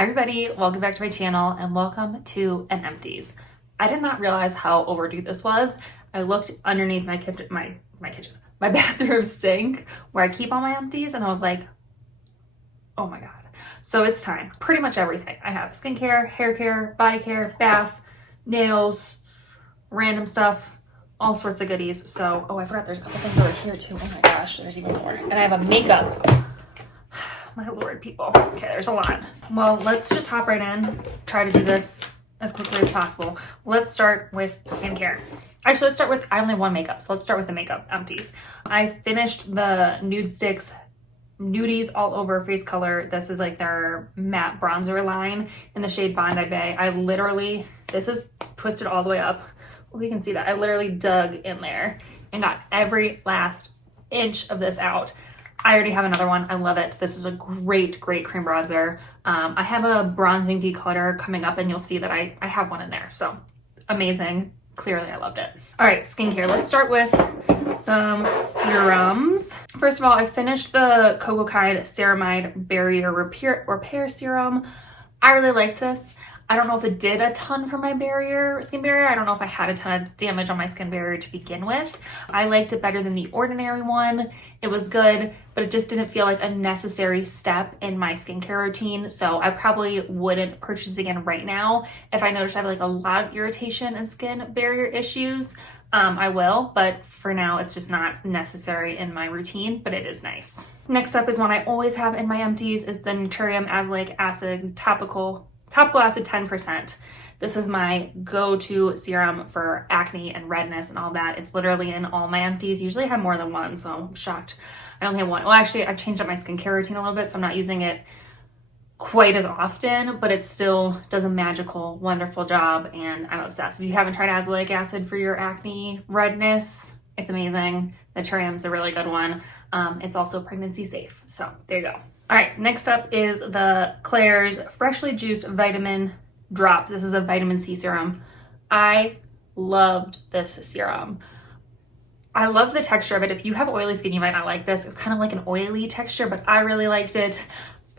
Hi everybody, welcome back to my channel and welcome to an Empties. I did not realize how overdue this was. I looked underneath my bathroom sink where I keep all my empties and I was like, oh my God. So it's time. Pretty much everything. I have skincare, hair care, body care, bath, nails, random stuff, all sorts of goodies. So, oh, I forgot there's a couple things over here too. Oh my gosh, there's even more. And I have a makeup. My Lord, people. Okay, there's a lot. Well, let's just hop right in. Try to do this as quickly as possible. Let's start with skincare. Actually, let's start with, I only have one makeup, so let's start with the makeup empties. I finished the Nude Sticks Nudies All Over Face Color. This is like their matte bronzer line in the shade Bondi Bay. I literally, this is twisted all the way up. Well, you can see that. I literally dug in there and got every last inch of this out. I already have another one. I love it. This is a great cream bronzer. I have a bronzing declutter coming up and you'll see that I have one in there. So amazing. Clearly I loved it. All right, skincare. Let's start with some serums. First of all, I finished the Coco Kind Ceramide Barrier Repair Serum. I really liked this. I don't know if it did a ton for my skin barrier. I don't know if I had a ton of damage on my skin barrier to begin with. I liked it better than the ordinary one. It was good, but it just didn't feel like a necessary step in my skincare routine. So I probably wouldn't purchase it again right now. If I notice I have like a lot of irritation and skin barrier issues, I will, but for now it's just not necessary in my routine, but it is nice. Next up is one I always have in my empties is the Naturium Azelaic Acid Topical Acid 10%. This is my go-to serum for acne and redness and all that. It's literally in all my empties. Usually I have more than one, so I'm shocked I only have one. Well, actually, I've changed up my skincare routine a little bit, so I'm not using it quite as often, but it still does a magical, wonderful job, and I'm obsessed. If you haven't tried azelaic acid for your acne redness, it's amazing. Naturium's a really good one. It's also pregnancy safe, so there you go. All right, next up is the Klairs Freshly Juiced Vitamin Drop. This is a vitamin C serum. I loved this serum. I love the texture of it. If you have oily skin, you might not like this. It's kind of like an oily texture, but I really liked it.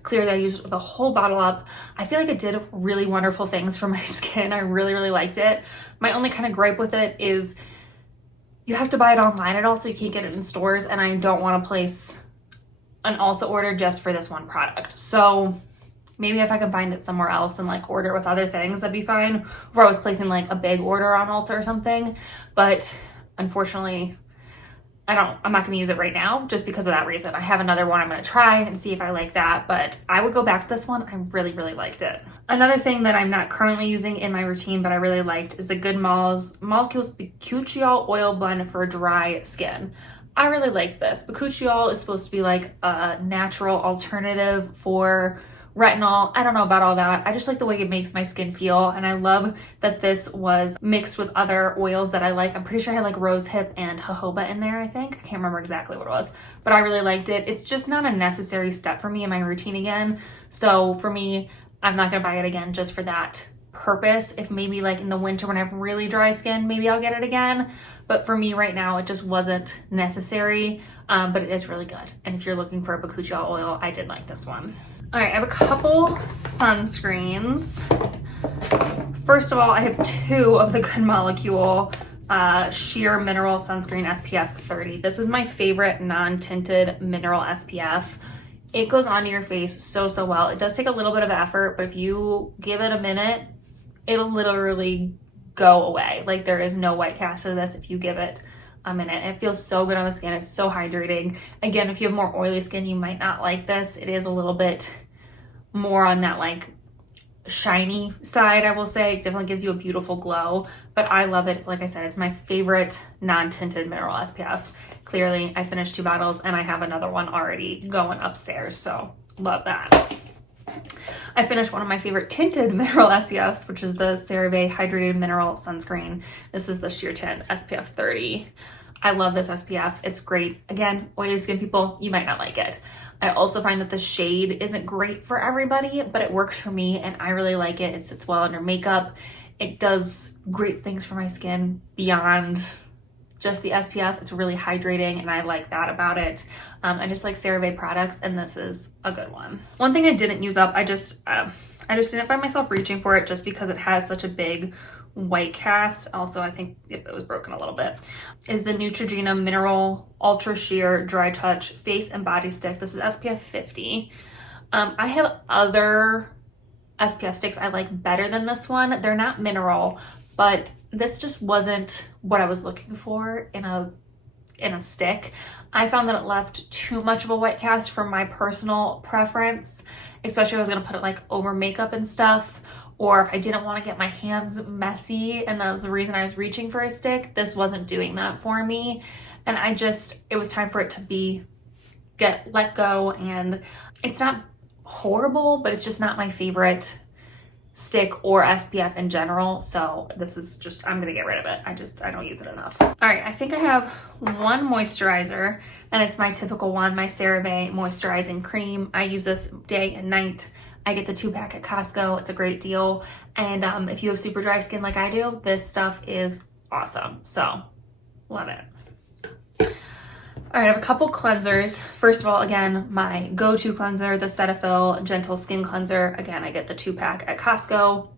Clearly, I used the whole bottle up. I feel like it did really wonderful things for my skin. I really liked it. My only kind of gripe with it is you have to buy it online at all, so you can't get it in stores, and I don't want to place an Ulta order just for this one product. So maybe if I can find it somewhere else and like order with other things, that'd be fine. Or I was placing like a big order on Ulta or something, but unfortunately, I'm not gonna use it right now just because of that reason. I have another one I'm gonna try and see if I like that, but I would go back to this one. I really liked it. Another thing that I'm not currently using in my routine, but I really liked is the Good Molecules Bakuchiol Oil Blend for dry skin. I really liked this. Bakuchiol is supposed to be like a natural alternative for retinol. I don't know about all that. I just like the way it makes my skin feel. And I love that this was mixed with other oils that I like. I'm pretty sure I had like rose hip and jojoba in there, I think. I can't remember exactly what it was, but I really liked it. It's just not a necessary step for me in my routine again. So for me, I'm not gonna buy it again just for that purpose. If maybe like in the winter when I have really dry skin, maybe I'll get it again. But for me right now, it just wasn't necessary, but it is really good. And if you're looking for a bakuchiol oil, I did like this one. All right, I have a couple sunscreens. First of all, I have two of the Good Molecule Sheer Mineral Sunscreen SPF 30. This is my favorite non-tinted mineral SPF. It goes onto your face so well. It does take a little bit of effort, but if you give it a minute, it'll literally go away. Like there is no white cast of this if you give it a minute. It feels so good on the skin. It's so hydrating. Again, if you have more oily skin, you might not like this. It is a little bit more on that like shiny side, I will say. It definitely gives you a beautiful glow, but I love it. Like I said, it's my favorite non-tinted mineral SPF. Clearly, I finished 2 bottles and I have another one already going upstairs, so love that. I finished one of my favorite tinted mineral SPFs, which is the CeraVe Hydrated Mineral Sunscreen. This is the Sheer Tint SPF 30. I love this SPF. It's great. Again, oily skin people, you might not like it. I also find that the shade isn't great for everybody, but it works for me and I really like it. It sits well under makeup. It does great things for my skin beyond just the SPF. It's really hydrating and I like that about it. I just like CeraVe products and this is a good one. One thing I didn't use up, I just didn't find myself reaching for it just because it has such a big white cast. Also, I think if it was broken a little bit, is the Neutrogena Mineral Ultra Sheer Dry Touch Face and Body Stick. This is SPF 50. I have other SPF sticks I like better than this one. They're not mineral, but this just wasn't what I was looking for in a stick. I found that it left too much of a white cast for my personal preference, especially if I was gonna put it like over makeup and stuff, or if I didn't want to get my hands messy and that was the reason I was reaching for a stick. This wasn't doing that for me. And it was time for it to let go, and it's not horrible, but it's just not my favorite stick or SPF in general. So this is just, I'm gonna get rid of it. I don't use it enough. All right, I think I have one moisturizer and it's my typical one, my CeraVe moisturizing cream. I use this day and night. I get the 2-pack at Costco. It's a great deal. And if you have super dry skin like I do, this stuff is awesome. So love it. All right, I have a couple cleansers. First of all, again, my go-to cleanser, the Cetaphil Gentle Skin Cleanser. Again, I get the 2-pack at Costco.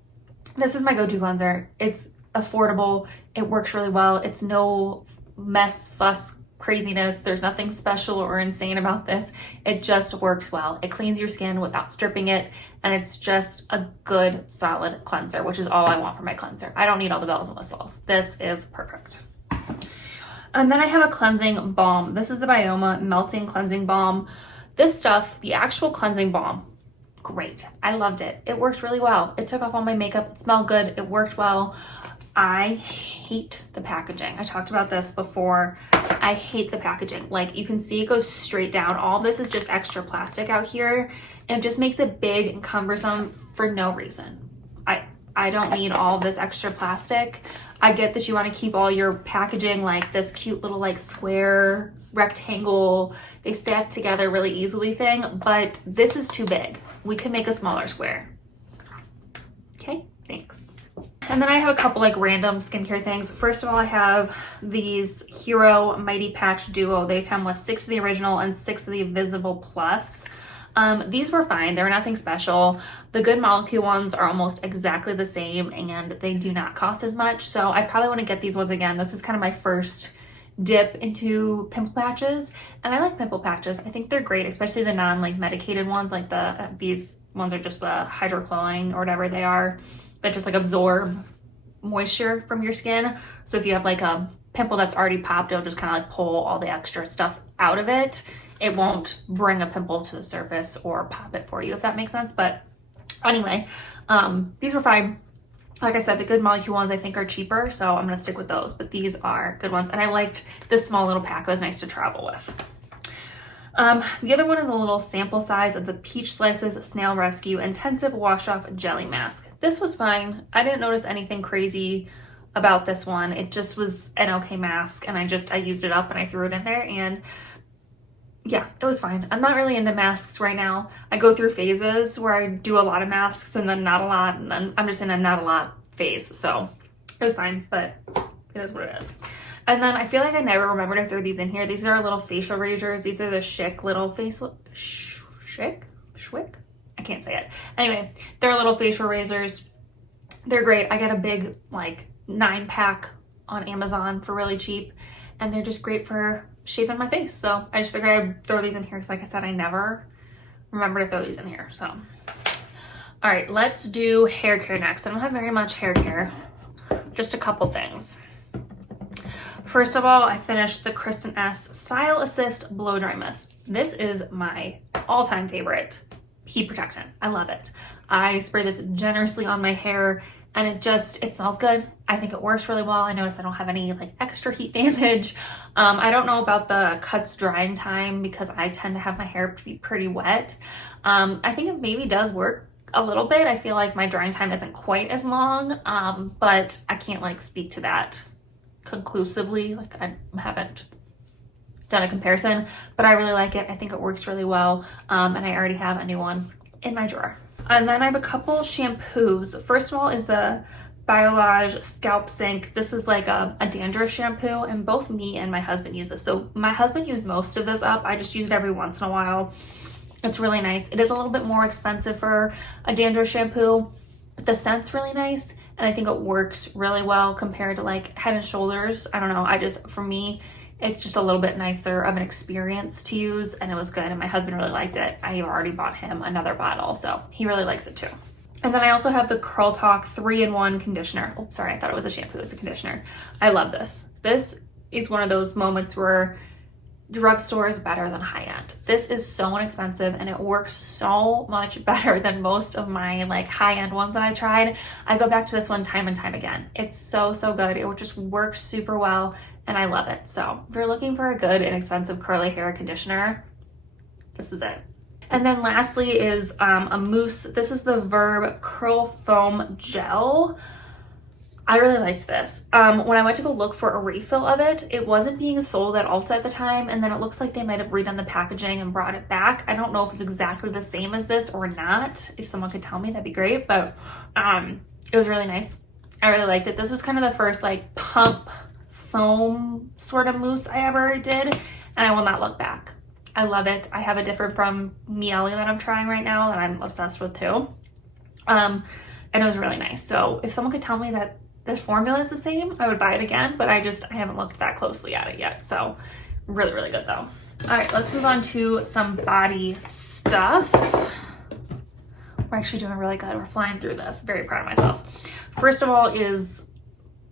This is my go-to cleanser. It's affordable. It works really well. It's no mess, fuss, craziness. There's nothing special or insane about this. It just works well. It cleans your skin without stripping it, and it's just a good, solid cleanser, which is all I want for my cleanser. I don't need all the bells and whistles. This is perfect. And then I have a cleansing balm. This is the Bioma Melting Cleansing Balm. This stuff, the actual cleansing balm, great. I loved it. It works really well. It took off all my makeup. It smelled good. It worked well. I hate the packaging. I talked about this before. I hate the packaging. Like, you can see it goes straight down. All this is just extra plastic out here, and it just makes it big and cumbersome for no reason. I don't need all this extra plastic. I get that you want to keep all your packaging like this cute little like square rectangle, they stack together really easily thing, but this is too big. We can make a smaller square. Okay, thanks. And then I have a couple like random skincare things. First of all, I have these Hero Mighty Patch Duo. They come with 6 of the original and 6 of the Visible Plus. These were fine. They were nothing special. The Good Molecule ones are almost exactly the same and they do not cost as much. So I probably want to get these ones again. This was kind of my first dip into pimple patches, and I like pimple patches. I think they're great, especially the non medicated ones. Like these ones are just the hydrochlorine or whatever they are that just like absorb moisture from your skin. So if you have like a pimple that's already popped, it'll just kind of like pull all the extra stuff out of it. It won't bring a pimple to the surface or pop it for you, if that makes sense. But anyway, these were fine. Like I said, the Good Molecule ones I think are cheaper, so I'm gonna stick with those, but these are good ones. And I liked this small little pack. It was nice to travel with. The other one is a little sample size of the Peach Slices Snail Rescue Intensive Wash Off Jelly Mask. This was fine. I didn't notice anything crazy about this one. It just was an okay mask, and I used it up and I threw it in there, and yeah, it was fine. I'm not really into masks right now. I go through phases where I do a lot of masks and then not a lot, and then I'm just in a not a lot phase. So it was fine, but it is what it is. And then I feel like I never remember to throw these in here. These are little facial razors. These are the Schick little facial, Schick? I can't say it. Anyway, they're little facial razors. They're great. I get a big like 9-pack on Amazon for really cheap, and they're just great for shaving my face. So I just figured I'd throw these in here because like I said, I never remember to throw these in here. So, all right, let's do hair care next. I don't have very much hair care, just a couple things. First of all, I finished the Kristen S Style Assist Blow Dry Mist. This is my all-time favorite heat protectant. I love it. I spray this generously on my hair, and it smells good. I think it works really well. I notice I don't have any like extra heat damage. I don't know about the cuts drying time because I tend to have my hair to be pretty wet. I think it maybe does work a little bit. I feel like my drying time isn't quite as long, but I can't like speak to that conclusively. Like I haven't done a comparison, but I really like it. I think it works really well. And I already have a new one in my drawer. And then I have a couple shampoos. First of all is the Biolage Scalp Sync. This is like a dandruff shampoo, and both me and my husband use this. So my husband used most of this up. I just use it every once in a while. It's really nice. It is a little bit more expensive for a dandruff shampoo, but the scent's really nice, and I think it works really well compared to like Head and Shoulders. I don't know, for me, it's just a little bit nicer of an experience to use, and it was good, and my husband really liked it. I already bought him another bottle, so he really likes it too. And then I also have the Curl Talk 3-in-1 conditioner. Oh, sorry, I thought it was a shampoo. It's a conditioner. I love this. This is one of those moments where drugstore is better than high-end. This is so inexpensive, and it works so much better than most of my like high-end ones that I tried. I go back to this one time and time again. It's so good. It just works super well, and I love it. So if you're looking for a good inexpensive curly hair conditioner, this is it. And then lastly is a mousse. This is the Verb Curl Foam Gel. I really liked this. When I went to go look for a refill of it, it wasn't being sold at Ulta at the time, and then it looks like they might have redone the packaging and brought it back. I don't know if it's exactly the same as this or not. If someone could tell me, that'd be great, but it was really nice. I really liked it. This was kind of the first like pump foam sort of mousse I ever did, and I will not look back. I love it. I have a different from Miele that I'm trying right now that I'm obsessed with too. And it was really nice. So if someone could tell me that the formula is the same, I would buy it again, but I haven't looked that closely at it yet. So really good though. All right, let's move on to some body stuff. We're actually doing really good. We're flying through this. Very proud of myself. First of all is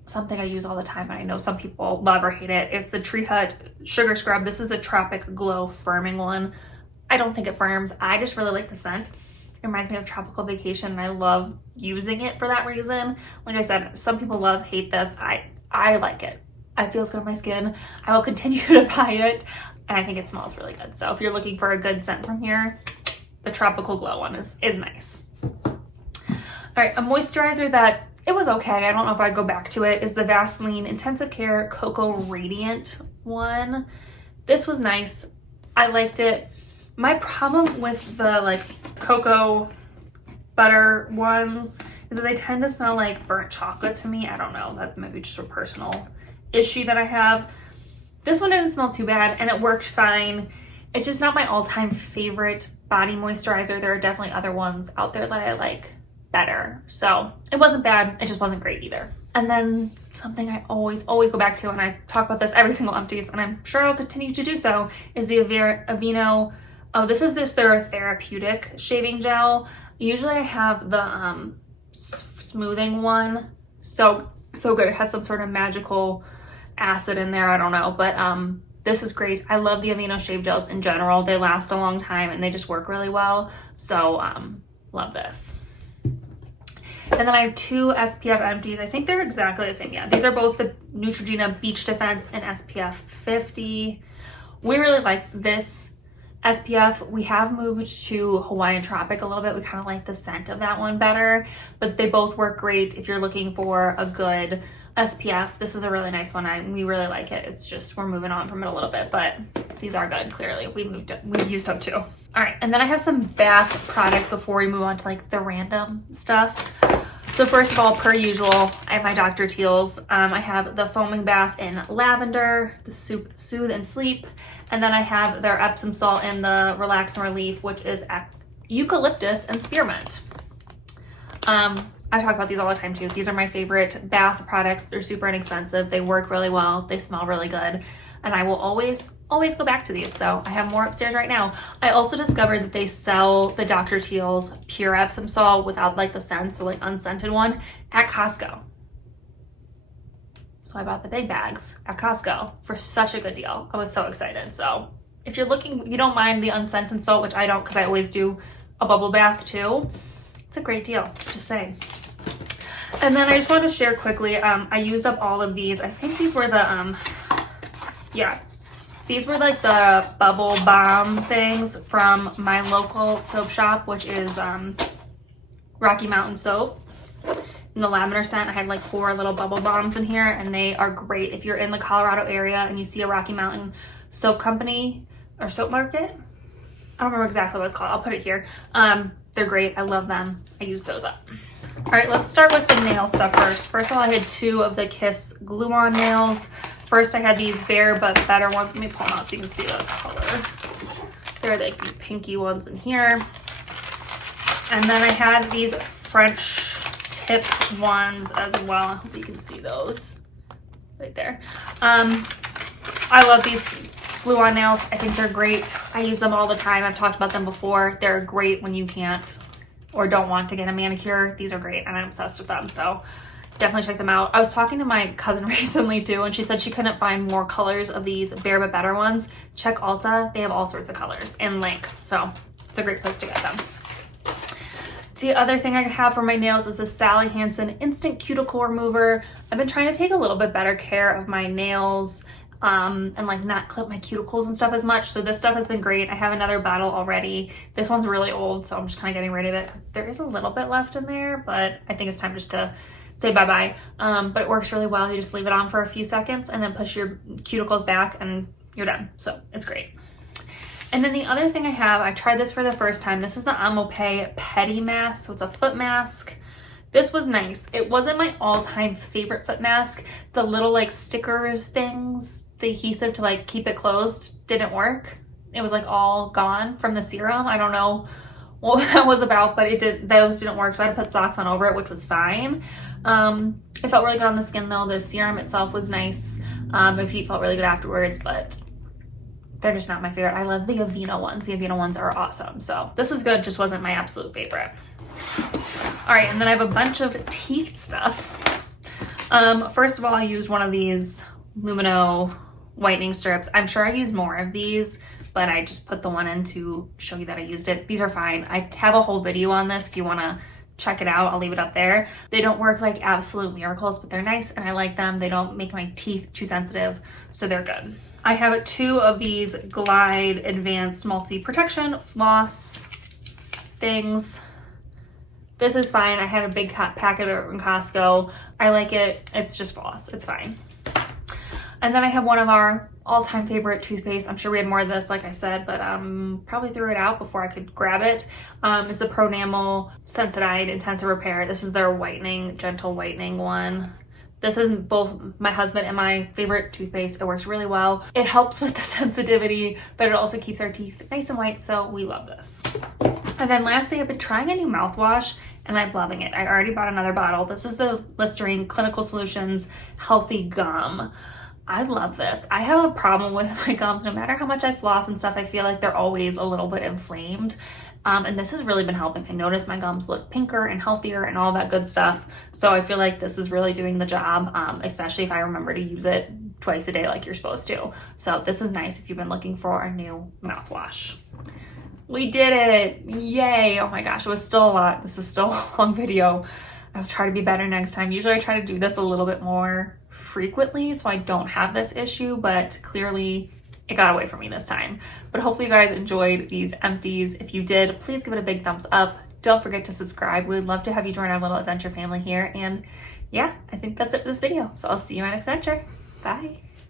something I use all the time, and I know some people love or hate it. It's the Tree Hut Sugar Scrub. This is the Tropic Glow firming one. I don't think it firms. I just really like the scent. It reminds me of Tropical Vacation, and I love using it for that reason. Like I said, some people hate this. I like it. It feels good on my skin. I will continue to buy it, and I think it smells really good. So if you're looking for a good scent from here, the Tropical Glow one is nice. All right, a moisturizer that it was okay. I don't know if I'd go back to it, is the Vaseline Intensive Care Cocoa Radiant one. This was nice. I liked it. My problem with the like cocoa butter ones is that they tend to smell like burnt chocolate to me. I don't know. That's maybe just a personal issue that I have. This one didn't smell too bad, and it worked fine. It's just not my all-time favorite body moisturizer. There are definitely other ones out there that I like better. So it wasn't bad. It just wasn't great either. And then something I always go back to, and I talk about this every single Empties, and I'm sure I'll continue to do so, is the Aveeno. Oh, this is just their therapeutic shaving gel. Usually I have the smoothing one. So good. It has some sort of magical acid in there. I don't know, but this is great. I love the Aveeno shave gels in general. They last a long time, and they just work really well. So love this. And then I have two SPF empties. I think they're exactly the same. Yeah, these are both the Neutrogena Beach Defense and SPF 50. We really like this SPF. We have moved to Hawaiian Tropic a little bit. We kind of like the scent of that one better, but they both work great if you're looking for a good SPF. This is a really nice one. We really like it. It's just we're moving on from it a little bit, but these are good. Clearly, we've used up two. All right, and then I have some bath products before we move on to like the random stuff. So first of all, per usual, I have my Dr. Teal's. I have the foaming bath in lavender, the soothe and sleep, and then I have their Epsom salt in the relax and relief, which is eucalyptus and spearmint. I talk about these all the time too. These are my favorite bath products. They're super inexpensive. They work really well. They smell really good, and I will always go back to these. So I have more upstairs right now. I also discovered that they sell the Dr. Teal's pure Epsom salt without like the scents, the like unscented one, at Costco. So I bought the big bags at Costco for such a good deal. I was so excited. So if you're looking, you don't mind the unscented salt, which I don't because I always do a bubble bath too. It's a great deal, just saying. And then I just wanted to share quickly, I used up all of these. I think these were the, these were like the bubble bomb things from my local soap shop, which is Rocky Mountain Soap. In the lavender scent, I had like 4 little bubble bombs in here, and they are great if you're in the Colorado area and you see a Rocky Mountain soap company or soap market. I don't remember exactly what it's called. I'll put it here. They're great. I love them. I use those up. All right, let's start with the nail stuff first. First of all, I had 2 of the Kiss glue-on nails. First, I had these Bare But Better ones. Let me pull them out so you can see the color. They're like these pinky ones in here. And then I had these French tip ones as well. I hope you can see those right there. I love these glue-on nails. I think they're great. I use them all the time. I've talked about them before. They're great when you can't or don't want to get a manicure. These are great and I'm obsessed with them. So definitely check them out. I was talking to my cousin recently too, and she said she couldn't find more colors of these Bare But Better ones. Check Ulta. They have all sorts of colors and lengths. So it's a great place to get them. The other thing I have for my nails is this Sally Hansen Instant Cuticle Remover. I've been trying to take a little bit better care of my nails and like not clip my cuticles and stuff as much. So this stuff has been great. I have another bottle already. This one's really old, so I'm just kind of getting rid of it because there is a little bit left in there, but I think it's time just to say bye-bye. But it works really well. You just leave it on for a few seconds and then push your cuticles back and you're done. So it's great. And then the other thing I tried this for the first time. This is the Amopé Pedi Mask. So it's a foot mask. This was nice. It wasn't my all-time favorite foot mask. The little like stickers things, the adhesive to like keep it closed didn't work. It was like all gone from the serum. I don't know what that was about, but those didn't work. So I had to put socks on over it, which was fine. It felt really good on the skin though. The serum itself was nice. My feet felt really good afterwards, but they're just not my favorite. I love the Aveeno ones. The Aveeno ones are awesome. So this was good, just wasn't my absolute favorite. All right, and then I have a bunch of teeth stuff. First of all, I used one of these Lemieux whitening strips. I'm sure I used more of these, but I just put the one in to show you that I used it. These are fine. I have a whole video on this if you wanna check it out. I'll leave it up there. They don't work like absolute miracles, but they're nice and I like them. They don't make my teeth too sensitive, so they're good. I have 2 of these Glide Advanced Multi-Protection Floss things. This is fine. I had a big packet of it in Costco. I like it. It's just floss. It's fine. And then I have one of our all-time favorite toothpaste. I'm sure we had more of this, like I said, but probably threw it out before I could grab it. It's the Pronamel Sensodyne Intensive Repair. This is their whitening, gentle whitening one. This is both my husband and my favorite toothpaste. It works really well. It helps with the sensitivity, but it also keeps our teeth nice and white, so we love this. And then lastly, I've been trying a new mouthwash and I'm loving it. I already bought another bottle. This is the Listerine Clinical Solutions Healthy Gum. I love this. I have a problem with my gums. No matter how much I floss and stuff, I feel like they're always a little bit inflamed. And this has really been helping. I notice my gums look pinker and healthier and all that good stuff. So I feel like this is really doing the job, especially if I remember to use it twice a day like you're supposed to. So this is nice if you've been looking for a new mouthwash. We did it. Yay. Oh my gosh, it was still a lot. This is still a long video. I'll try to be better next time. Usually I try to do this a little bit more frequently so I don't have this issue, but clearly it got away from me this time. But hopefully you guys enjoyed these empties. If you did, please give it a big thumbs up. Don't forget to subscribe. We'd love to have you join our little adventure family here. And yeah, I think that's it for this video. So I'll see you in my next adventure. Bye.